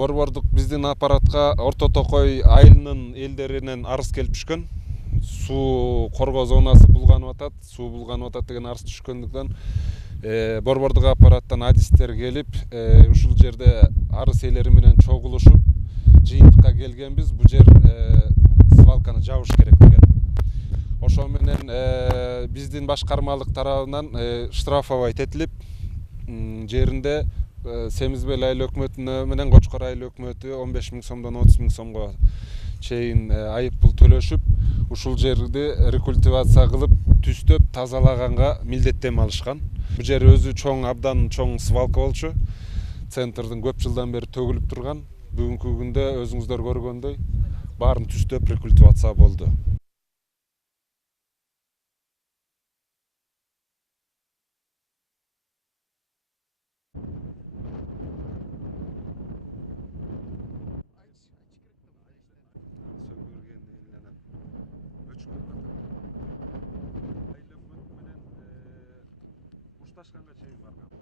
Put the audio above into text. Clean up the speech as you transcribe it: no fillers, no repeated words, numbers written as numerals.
Борбордук биздин аппаратка Орто Токой айылынын элдеринен арыз келип түшкөн. Суу коргоо зонасы булганып атат, суу булганып атат деген арыз түшкөндүктөн борбордук аппараттан адистер келип, ушул жерде арыз ээлери менен чогулушуп, жыйынтыкка келгенбиз. Бул жер свалканы жабыш керек деген. Ошо менен биздин башкармалык тарабынан штрафовать этилип, жеринде Семизбел айыл өкмөтүнө менен Кочкор айыл өкмөтү 15 миң сомдон 30 миң сомго чейин айып пул төлөшүп, ушул жерди рекультивация кылып, түздөп, тазалаганга милдеттенме алышкан. Бул жер өзү чоң, абдан чоң свалка болчу. Центрдин көп жылдан бери төгүлүп турган. Бүгүнкү күндө өзүңүздөр көргөндөй баарын түздөп, рекультивация болду. Айыл өкмөтү менен ушташканга чейин баргам.